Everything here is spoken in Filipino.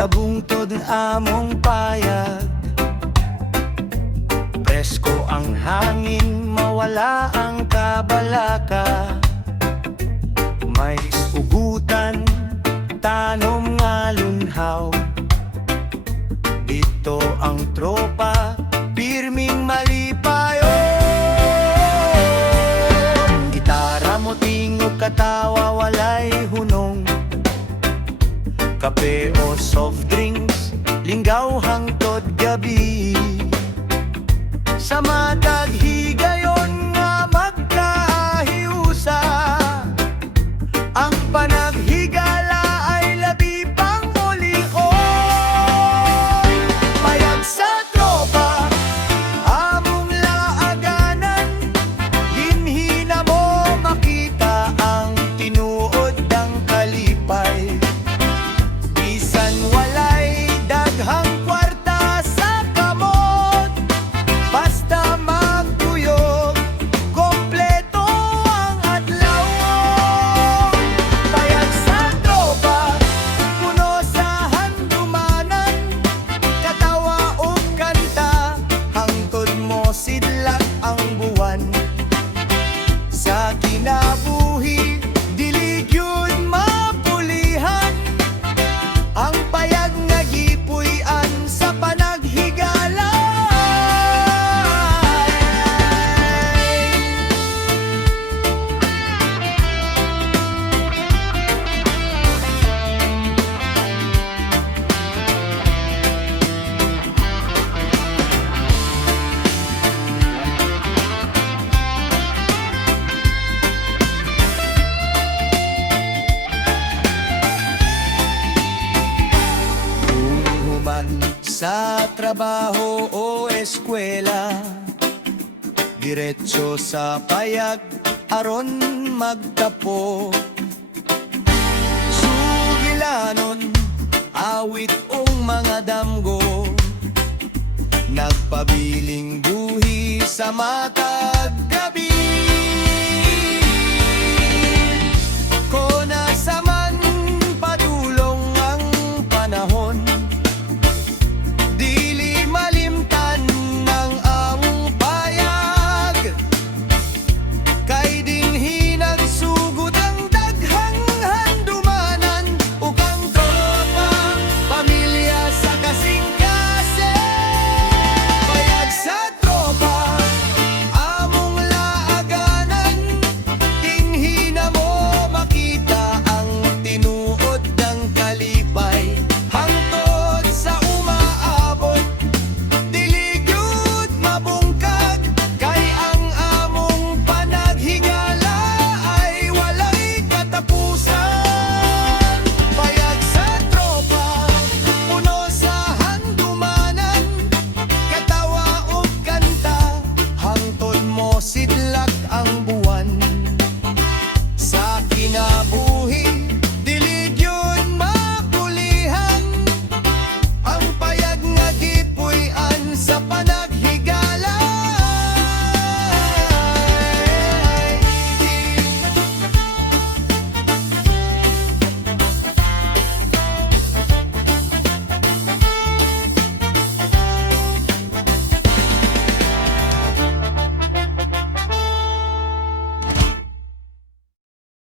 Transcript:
sa bungtod among payag. Presko ang hangin, mawala ang kabalaka. May ugutan, tanom nga lunhaw. Dito ang tropa, pirming malipayon. Gitara mo tingog katawa, walay hunong. Kape o soft drinks, linggaw hangtod gabi. Sa matag higayon nga magkahiusa, ang panaghigala ay labi pang mulion. Payag sa tropa, among laaganan, hinhina mo makita ang tinuod ng kalipay. Bisan walay daghang kwarta sa kamot, basta magtuyog, kompleto ang adlaw. Payag sa tropa, puno sa handumanan, katawa o kanta, hangtod mo sidlak ang buwan. Sa kinabuhi, dili gyud mapulihan, ang payag nga gipuy-an sa panaghigala. Sa trabaho o eskwela, diretso sa payag aron magtapo. Sugilanon, awit ong mga damgo, nagpabiling buhi sa matag